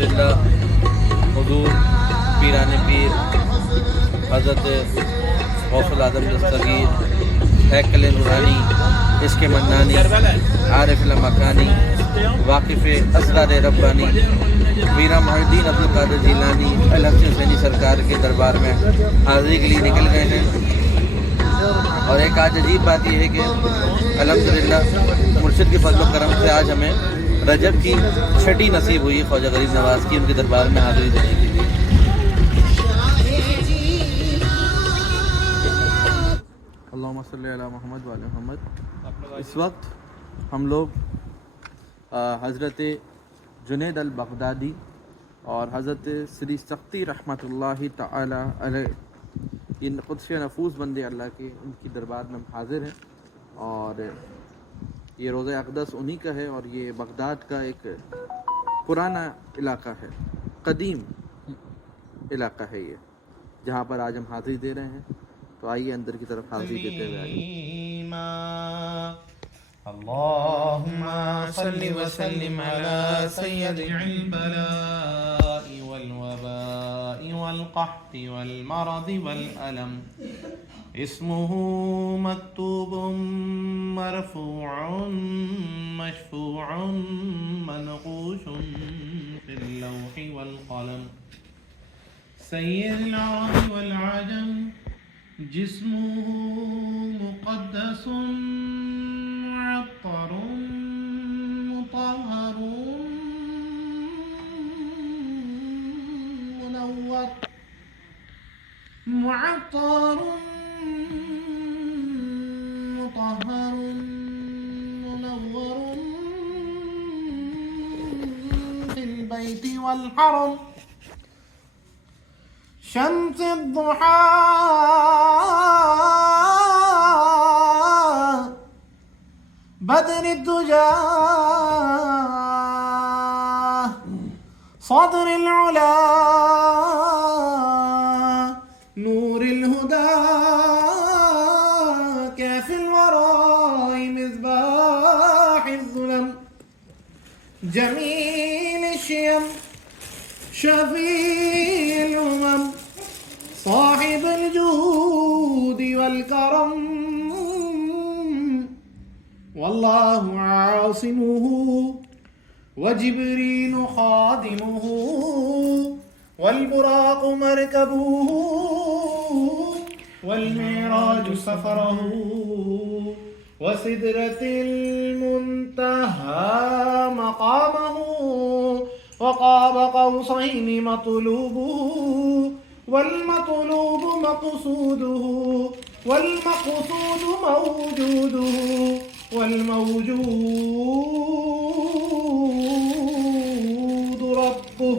अल्हम्दुलिल्लाह हुजूर पीराने पीर हज़रत गौसुल आज़म दस्तगीर हैकल नूरानी इश्क़ मन्नानी आरिफ मकानी वाकिफ़ असरार रब्बानी मीरा मुहिद्दीन अब्दुल कादिर जिलानी अल हसन हुसैनी सरकार के दरबार में हाज़िरी के लिए निकल गए हैं। और एक आज अजीब बात यह है कि अल्हम्दुलिल्लाह मुर्शिद के फज़ल व करम से आज हमें रजब की छठी नसीब हुई ख्वाजा गरीब नवाज़ की उनके दरबार में हाज़िरी देने के लिए। अल्लाहुम्मा सल्ली अला मुहम्मद व अला मुहम्मद। इस वक्त हम लोग हज़रत जुनैद अल बगदादी और हज़रत श्री सख्ती रहमतुल्लाहि तआला अलैह इन क़ुद्स नफूस बंदे अल्लाह के उनकी दरबार में हाज़िर हैं। और ये रोज़ा अक़दस उन्हीं का है और ये बगदाद का एक पुराना इलाका है, कदीम इलाका है ये, जहाँ पर आज हम हाज़िरी दे रहे हैं। तो आइए अंदर की तरफ हाज़िरी देते हुए आइए। अल्लाहुम्मा सल्लि व सल्लिम अला सय्यदिल बलाइ वल वबाइ वल क़हति वल मरदि वल अलम इस्मुहु मक्तूबुम मरफूउन मशफूउन मनक़ूशुन फिल लौहि वल क़लम सय्यिदुल अरब वल अजम जिस्मुहु मुक़द्दसुन मुअत्तरुन मुतहहरुन मुनव्वर मुअत्तरुन मुतहहरुन मुनव्वरुन फिल बैति वल हरम शम्स दुहा बदर दुजा सदर उला नूर हुदा कैफिल वराई मिज़बाह ज़ुलम जमील शियम शफील उमम साहिब जुद वल करम वल्लाहु आसिमुहु व जिब्रील खादिमुहु वल बुराक़ मरकबुहु वल मिअराज सफ़रुहु व सिदरतिल मुंतहा मक़ामुहु व क़ाब क़ौसैनि मतलूबुहु वल मतलूब मक़सूदुहु वल मक़सूद मौजूदुहु वल मौजूद रब्बुहु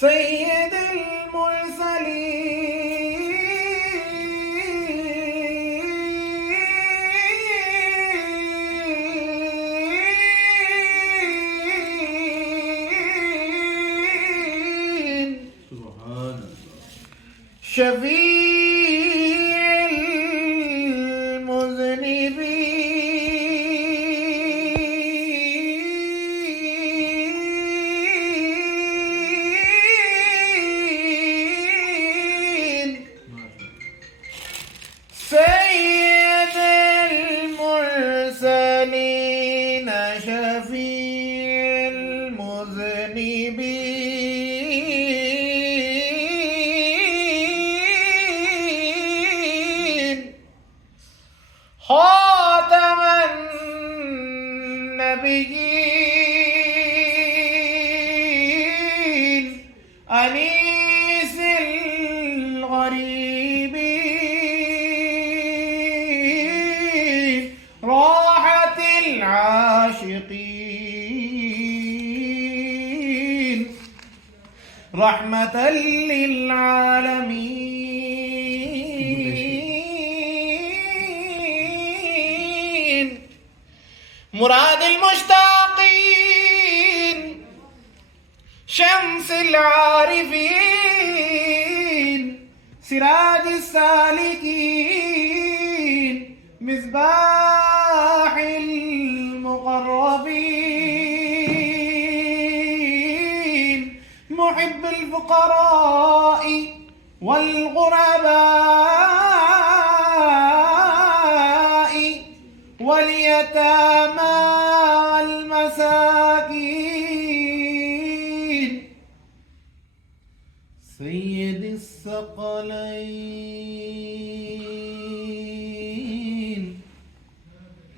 सय्यिदुल मुरसलीन शफीउल मुज़निबीन सय्यिदुल मुरसलीन शफीउल मुज़निबीन ख़ातमन नबिय्यीन अनीसिल गरीबीन राहतिल आशिकीन रहमतल लिल आलमीन मुरादिल मुश्ताक़ीन शम्सिल आरिफ़ीन सिराजिस सालिकीन मिज़बाहिल मुक़र्रबीन محب الفقراء والغرباء واليتامى والمساكين سيد الثقلين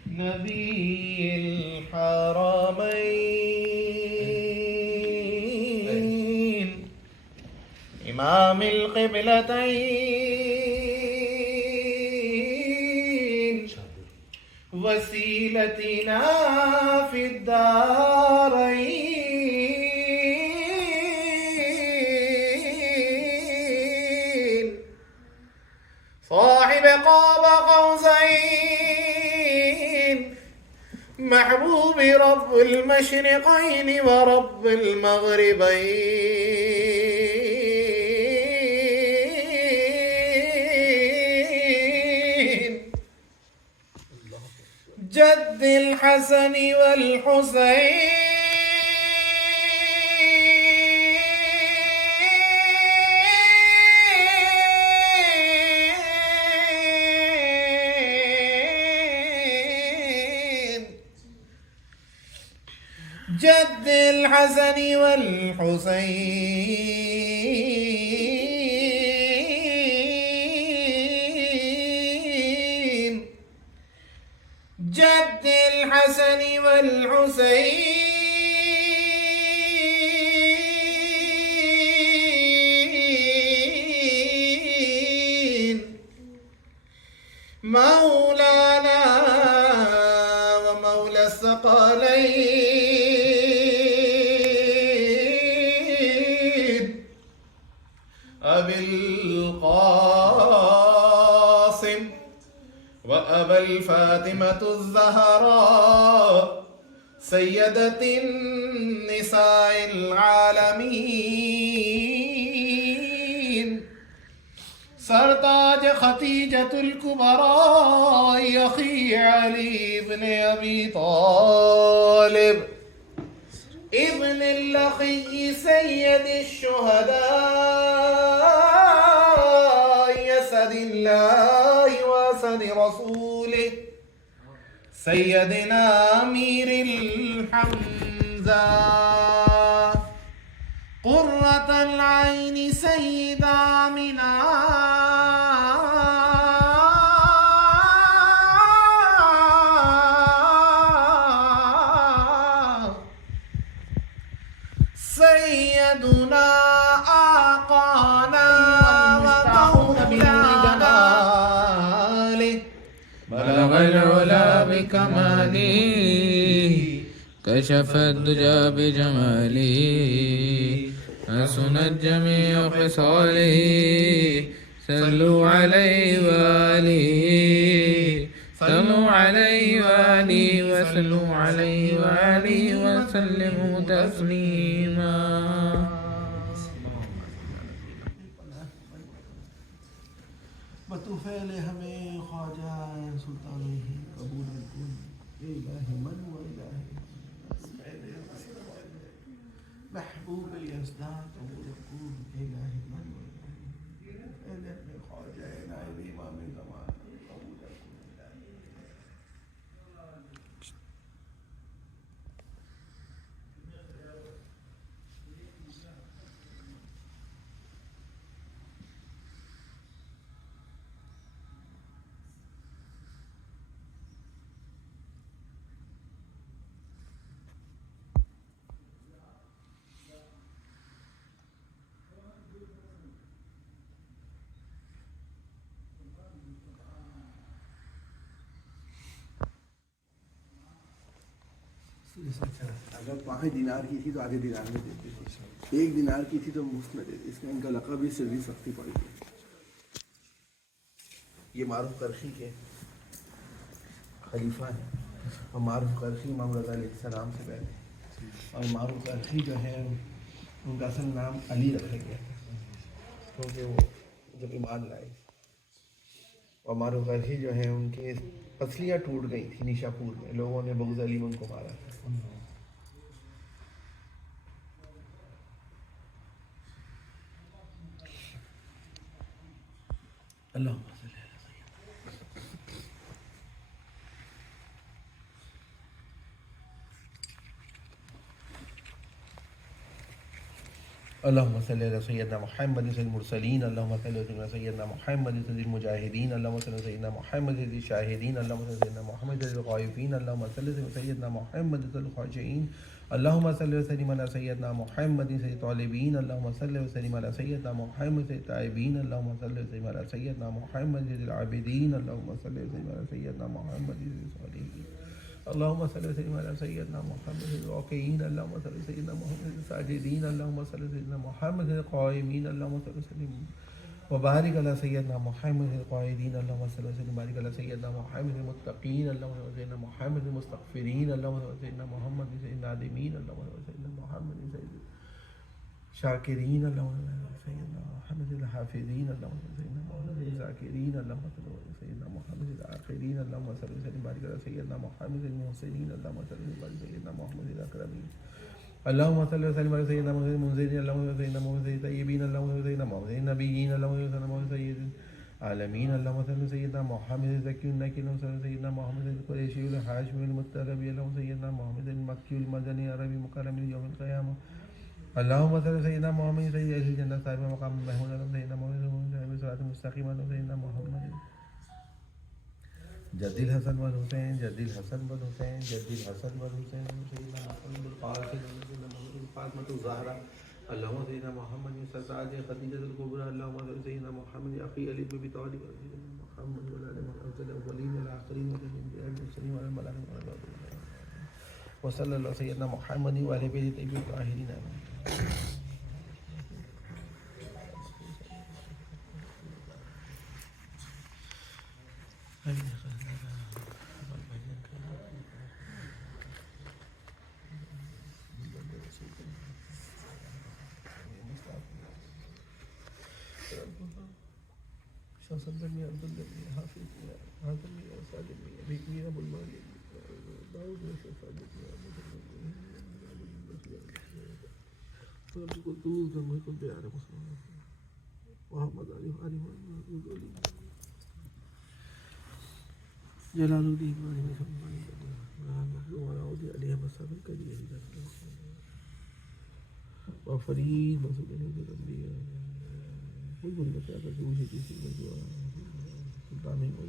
نبي الحرمين إمام القبلتين وسيلتنا في الدارين صاحب قاب قوسين محبوب رب المشرقين ورب المغربين جد الحسن والحسين جد الحسن والحسين جد الحسن والحسين مولانا ومولى الثقلين أبي القاسم وأبا الفاطمة الزهراء سيدة النساء العالمين سرتاج خديجة الكبرى أخي علي بن أبي طالب ابن الأخي سيد الشهداء يسد الله واسد رسوله سيدنا أمير الحمزة قرة العين سيد آمنة سيدنا آقانا ومولانا بلغ العلا بكماله كشف الدجى بجماله حسنت جميع خصاله صلوا عليه وآله صلوا عليه وآله وصلوا عليه وآله وسلموا تسليما. बतूफ़ैल हमें ख्वाजा सुल्तान कबूल इलाही मन व इलाही महबूब यज़दाद कबूल इलाही मन व इलाही हमें ख्वाजा नाइब इमाम ज़मान कबूल अगर 5 दिनार की थी तो आधे दिनार में देते थे, 1 दिनार की थी तो मुफ्त में देते। इसका इनका लक़ब ही सिर्री सख्ती पड़ी थी। ये मारूफ करशी के खलीफा हैं और मारूफ करशी इमाम रज़ा अलैहिस्सलाम से पहले, और मारूफ करशी जो है उनका असल नाम अली रखा गया क्योंकि वो जब ईमान लाए, और मारूफ करशी जो है उनके पसलियाँ टूट गई थी निशापुर में, लोगों ने बग़ज़ अली में उनको मारा था। अल्लाहुम्मा सल्ली अला सय्यिदना अल्लाहुम्मा सल्ली अला सय्यिदना मुहम्मद सल्लिल मुरसलीन अल्लाहुम्मा सल्ली अला सय्यिदना मुहम्मद सल्लिल मुजाहिदीन अल्लाहुम्मा सल्ली अला सय्यिदना मुहम्मद सल्लिल शाहिदीन अल्लाहुम्मा सल्ली अला मुहम्मद सल्लिल गायबीन अल्लाहुम्मा सल्ली अला सय्यिदना मुहम्मद सल्लिल खाशिईन अल्लाहुम्मा सल्ली व सल्लिम अला सय्यिदना मुहम्मद सल्लिल तालिबीन अल्लाहुम्मा सल्ली व सल्लिम अला सय्यिदना मुहम्मद सल्लिल ताइबीन अल्लाहुम्मा सल्ली व सल्लिम अला सय्यिदना मुहम्मद सल्लिल आबिदीन अल्लाहुम्मा सल्ली व सल्लिम अला सय्यिदना मुहम्मद सल्लिल सालिहीन अल्लाहुम्मा सल्ली व सल्लिम अला सय्यिदना मुहम्मद सल्लिल राकिईन अल्लाहुम्मा सल्ली व सय्यिदना मुहम्मद सल्लिल साजिदीन अल्लाहुम्मा सल्ली व सय्यिदना मुहम्मद सल्लिल क़ाइमीन अल्लाहुम्मा सल्ली व सल्लिम व बारिक अला सय्यिदना मुहम्मद सल्लिल क़ाइदीन अल्लाहुम्मा सल्ली व सल्लिम बारिक अला सय्यिदना मुहम्मद सल्लिल मुत्तक़ीन अल्लाहुम्मा सल्ली व मुहम्मद सल्लिल मुस्तग़फ़िरीन अल्लाहुम्मा सल्ली व मुहम्मद सल्लिल नादिमीन अल्लाहुम्मा सल्ली व मुहम्मद सल्लिल शाकिरीन अल्लाहुम्मा सय्यिदना मुहम्मद सल्लिल हाफ़िज़ीन अल्लाहुम्मा सल्ली व मुहम्मद सल्लिल ज़ाकिरीन अल्लाहुम्मा सल्ली व सय्यिदना मुहम्मद सल्लिल आख़िरीन अल्लाहुम्मा सल्ली व सल्लिम बारिक अला सय्यिदना मुहम्मद सल्लिल मुहसिनीन अल्लाहुम्मा सल्ली व बारिक सय्यिदना मुहम्मद सल्लिल अकरमीन अल्लाहुम्मा सल्ली व सल्लिम अला सय्यिदना मुहम्मद मुनज़िरीन अल्लाहुम्मा सल्ली व मुहम्मद सल्लिल तय्यबीन अल्लाहुम्मा सल्ली व मुहम्मद नबिय्यीन अल्लाहुम्मा सल्ली व मुहम्मद सय्यिदिल आलमीन अल्लाहुम्मा सल्ली व सय्यिदना मुहम्मद ज़कियुन नकीयुन अल्लाहुम्मा सल्ली व सय्यिदना मुहम्मद क़ुरैशियुल हाशिमियुल मुत्तलबी अल्लाहुम्मा सय्यिदना मुहम्मद मक्कियुल मदनी अरबी मुकर्रम यौमिल क़ियामह अल्लाहुम्मा सल्ली व सय्यिदना मुहम्मद सय्यिद अहलिल जन्नत साहिब मक़ाम महमूद अल्लाहुम्मा सय्यिदना मुहम्मद सिरातिल मुस्तक़ीम अल्लाहुम्मा सय्यिदना मुहम्मद जद्दिल हसन वल हुसैन जद्दिल हसन वल हुसैन जद्दिल हसन वल हुसैन सय्यिदना मुहम्मद क़ासिम सय्यिदना मुहम्मद फ़ातिमा ज़हरा अल्लाहुम्मा सय्यिदना मुहम्मद ससाज खदीजतुल कुबरा अल्लाहुम्मा सय्यिदना मुहम्मद अख़ी अली इब्न अबी तालिब मुहम्मद व आले मुहम्मद अव्वलीन वल आख़िरीन व अल मुरसलीन वल मलाइका व सल्लल्लाहु सय्यिदना मुहम्मद व आले बैति तय्यबीन ताहिरीन सल्लल्लाहु अलैहि वसल्लम हाफिज़ हाज़िम सादिक बिकमी अबुल माली दाऊद सफादिक सबको दूर का मुझको प्यार मुसलमान मोहम्मद अली अली जलालुद्दीन वाली मुसलमान वाली अली मसलन करिए और फरीद मसूद अली अंबिया कोई बोल क्या करते मुझे किसी में जो सुल्तान नहीं बोल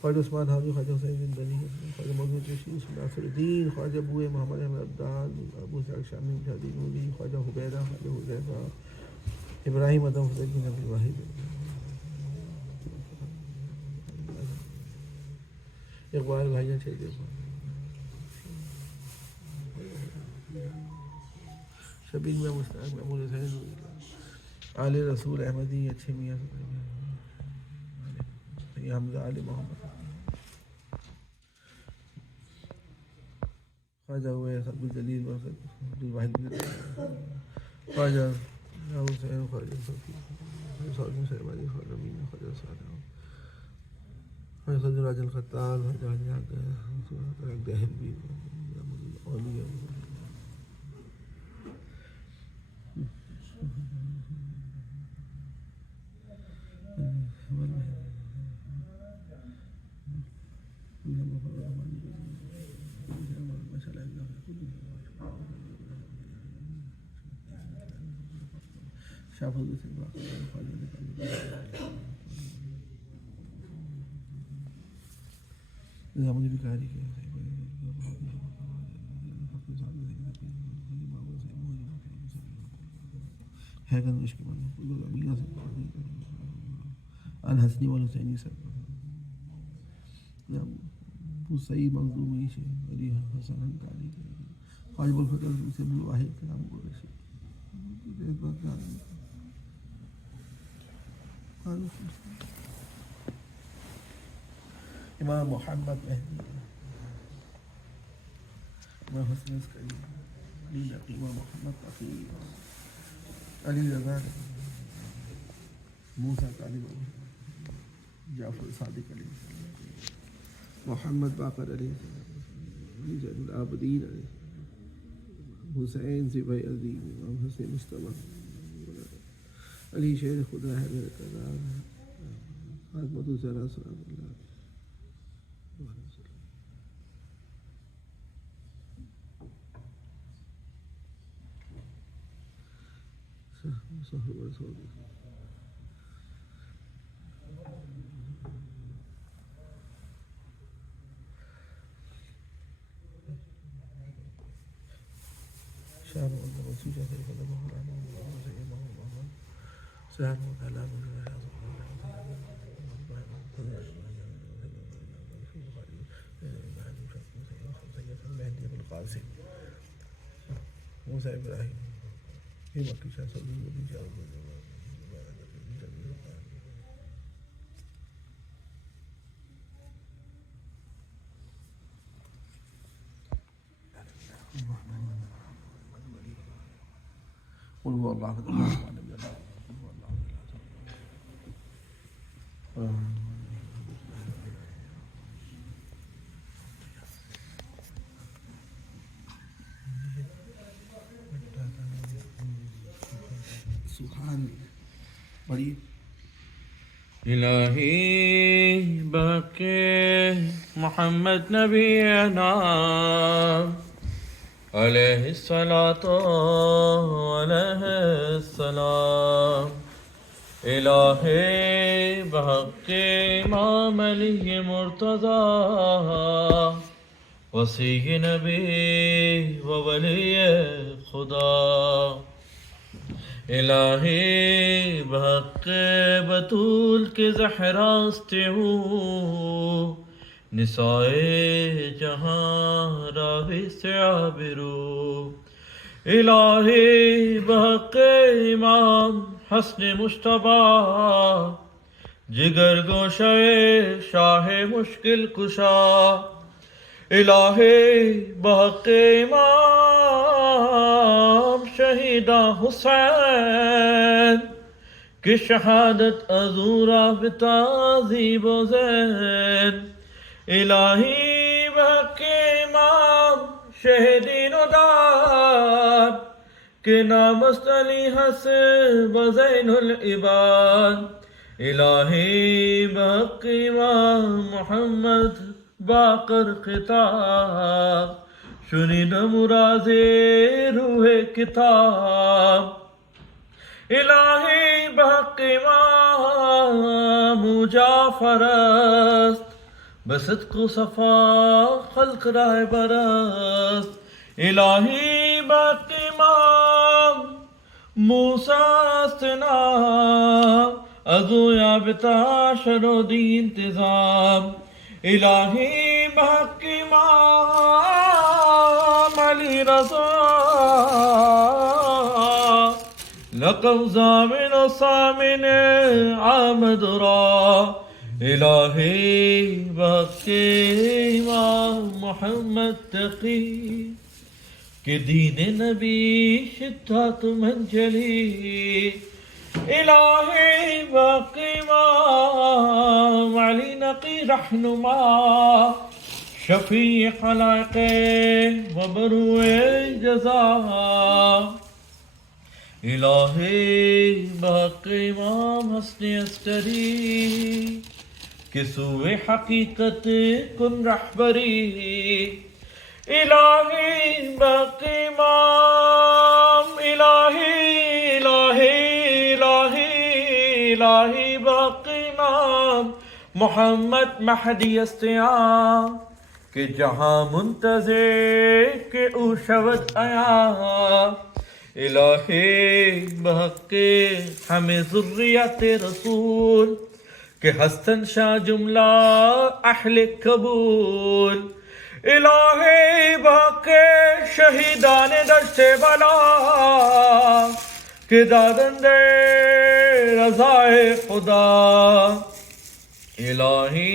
ख्वाजा उस्मान हाजी ख्वाजा हुसैन बिन बनी ख्वाजा मौजूद रशीद नासिरुद्दीन ख्वाजा अबू मोहम्मद अहमद अब्दाल अबू सअद शामी मुजाहिद नूरी ख्वाजा हुबैरा ख्वाजा हुज़ैफा इब्राहिम अदम हुसैन बिन अब्दुल वाहिद इकबाल भाईजान चाहिए शबीर में मुस्ताक महमूद हुसैन आले रसूल अहमदी अच्छे मियाँ हमजा आले मोहम्मद ख्वाजा हुए अब्दुल जलील अब्दुल वाहिद ख्वाजा हुसैन ख्वाजा सऊदी शहबाजी ख्वाजा मीना ख्वाजा सादा ख्वाजा राजल खत्ताब ख्वाजा दहलवी औलिया शाफी से ज़माने बिकारी के है का इश्क मन अमीना से अन हसनी वाल हुसैनी सर सही मंजूमी से अली हसन अंकारी ख्वाजा फजल से अब्दुल वाहिद कलाम कुरैशी इमाम मोहम्मद महदी इमाम हसन अस्करी अली नकीमा मोहम्मद तकी अली रज़ा मूसा तालिब जाफर सादिक अली मोहम्मद बाकर अली जैनुल आबदीन अली हुसैन सिपाही अजीम इमाम हसन मुस्तफा अली शेर खुदा है मेरे करार है खातमतु ज़रा सलामुल्लाह मूसा इब्राहिम ये मक्की शाह सुभान बड़ी इलाही बके मोहम्मद नबी नाम अलैहिस्सलातो अलैहिस्सलाम इलाही बके इमाम अली मुर्तज़ा वसी नबी व वली खुदा इलाही बहक़ बतूल के ज़हरास्ते हूँ निसाए जहाँ रावी से आबिरू इलाही बहक़ इमाम हसन मुश्तबा जिगर गोशे शाह मुश्किल कुशा इलाही बहक़ इमाम शहीदा हुसैन की शहादत अज़ूरा बिताज़ीब ज़ैन इलाही बहक़ इमाम शहीदीन दार के नामस्त अली हस बज़ैनुल इबाद इलाही बहक़ इमाम मोहम्मद बाकर खिताब शुनिद मुराज़े रूहे किताब इलाही बहक़ इमाम जाफ़रस्त बसदक़ सफ़ा खल्क़ राह बरस्त इलाही बहक़ इमाम मूसा सना अज़ू याबता शरोदी इंतज़ाम इलाही बहक़ इमाम अली रज़ा लक़ब ज़ामिन सामिन आमद रा इलाही बहक़ इमाम मोहम्मद तक़ी के दीन नबी शिद्दत मंजली इलाही बहक़ इमाम अली नक़ी रहनुमा शफ़ी ख़लाक़ व बरूए जज़ा इलाही बहक़ इमाम हसन अस्करी के सूए हक़ीक़त कुन रहबरी इलाही बहक़ इमाम इलाही इलाही इलाही इलाही बहक़ इमाम मोहम्मद महदी अस्तिया के जहाँ मुंतज़िर के उशवत आया इलाही बहक़ हमें ज़ुर्रियत रसूल के हसन शाह जुमला अहले कबूल इलाही बहक़ शहीदान दश्ते बला के दादंदे रज़ाए खुदा इलाही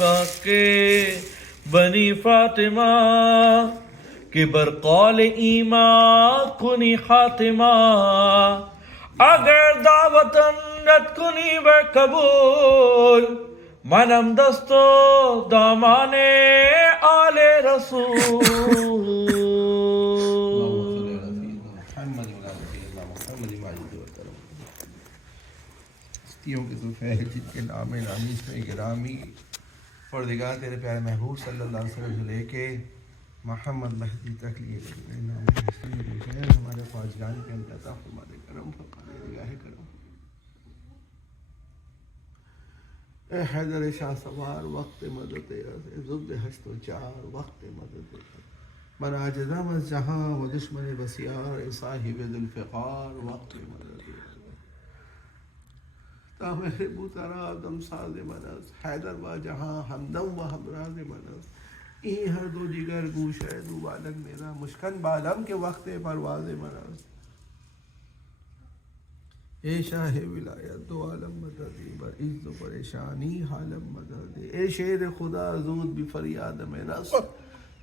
बहक़ बनी फातिमा कि बरक़ाल ईमा कुनी खातिमा अगर दावतन रद कुनी व कबूल मनम दस्तो दामाने आले रसूल हस्तियों के सुफैल जिनके नाम नामी इसमें गिरामी परदिगार तेरे प्यारे महबूब सल्लल्लाहु अलैहि वसल्लम से लेके मोहम्मद महदी तक लिए गए नाम हस्तियों के सुफैल हमारे ख्वाजगान के अंदर हमारे करम फरमाने निगाह करम ए हैदर शाह सवार वक्त मदद जुब्द हश्त चार वक्त मदद मन आजदा मज जहाँ व दुश्मन बसियार साहिब जुल्फ़िकार वक्त मदद तामेरे बुतरा दम साज मनस हैदर व जहाँ हमदम व हमराज मनस ई हर दो जिगर गूश है दो बालक मेरा मुश्कन बालम के वक्त परवाज मनस ए शाह विलायत दो आलम मदद बर इज़्ज़ परेशानी हालम मदद ए शेर खुदा ज़ूद भी फरियाद में रस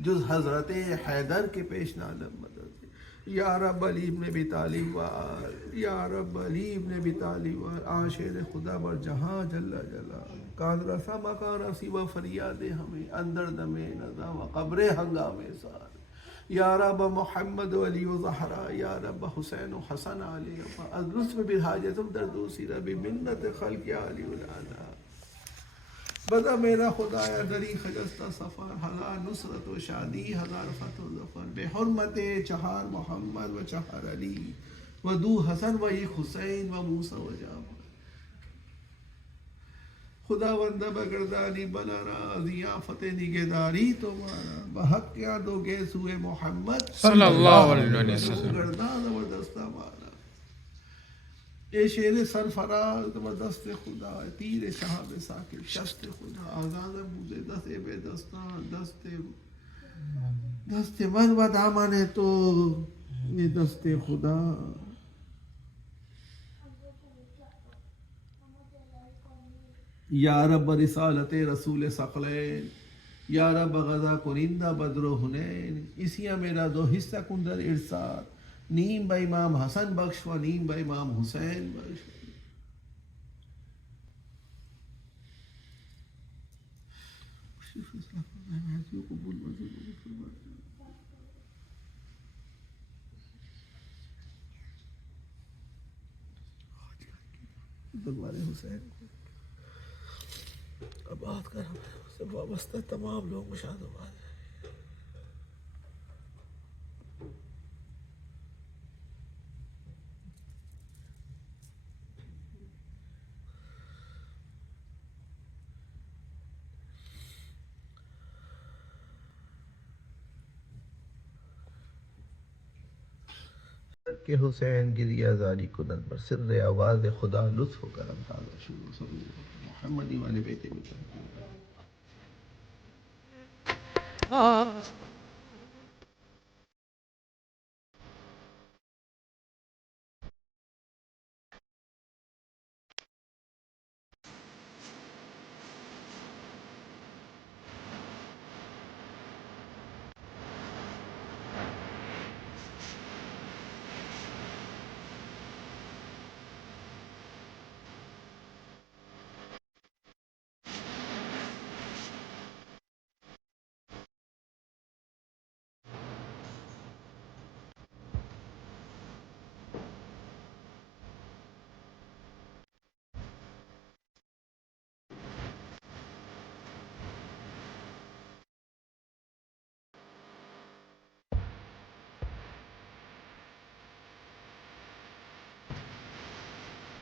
जुज हज़रत हैदर के पेश नालम मदद या रब अली इब्न अबी तालिब वार या रब अली इब्न अबी तालिब वार आशेर खुदा बर जहाँ जल्ला जला काद रसा मकार सिवा फरियाद हमें अंदर दमे नज़ा व कब्र हंगामे सार या रब मोहम्मद अली व ज़हरा या रब हुसैन व हसन अली अज़लुस में बिहाजतुम दर्दोसी रबी मिन्नत खल्क़ या अली उलाला बदा मेरा खुदाया दरी खजस्ता सफ़र हज़ार नुसरत व शादी हज़ार फ़तह ज़फ़र बेहुरमत चहार मोहम्मद व चहार अली व दू हसन व एक हुसैन व मूसा व जाफ़र खुदा वंदा बगरदानी बलारा ज़ियाफ़त निगहदारी तुम्हारा बहक क्या दोगे सुए मोहम्मद सल्लल्लाहु अलैहि वसल्लम गर्दान व दस्ता मारा ए शेर सरफराज व दस्त खुदा तीर शहाब साकिब शस्त खुदा आज़ाद बूज़े दस्ते बेदस्तान दस्ते मन व दामन तो ये दस्ते खुदा या रब रिसालत रसूल सक़लैन या रब गज़ा कुनिंदा बद्र हुनैन इसिया मेरा दो हिस्सा कुंदर इरसाद नीम ब इमाम हसन बख्श व नीम ब इमाम हुसैन बख्श दरबार हुसैन अब बात कर उससे वाबस्ता तमाम लोग मुशाहदाबाद के हुसैन गिरिया जारी कुदन पर सिर्र आवाज़ खुदा लुत्फ़ करम ताज़ा शुरू मोहम्मदी वाले बेटे में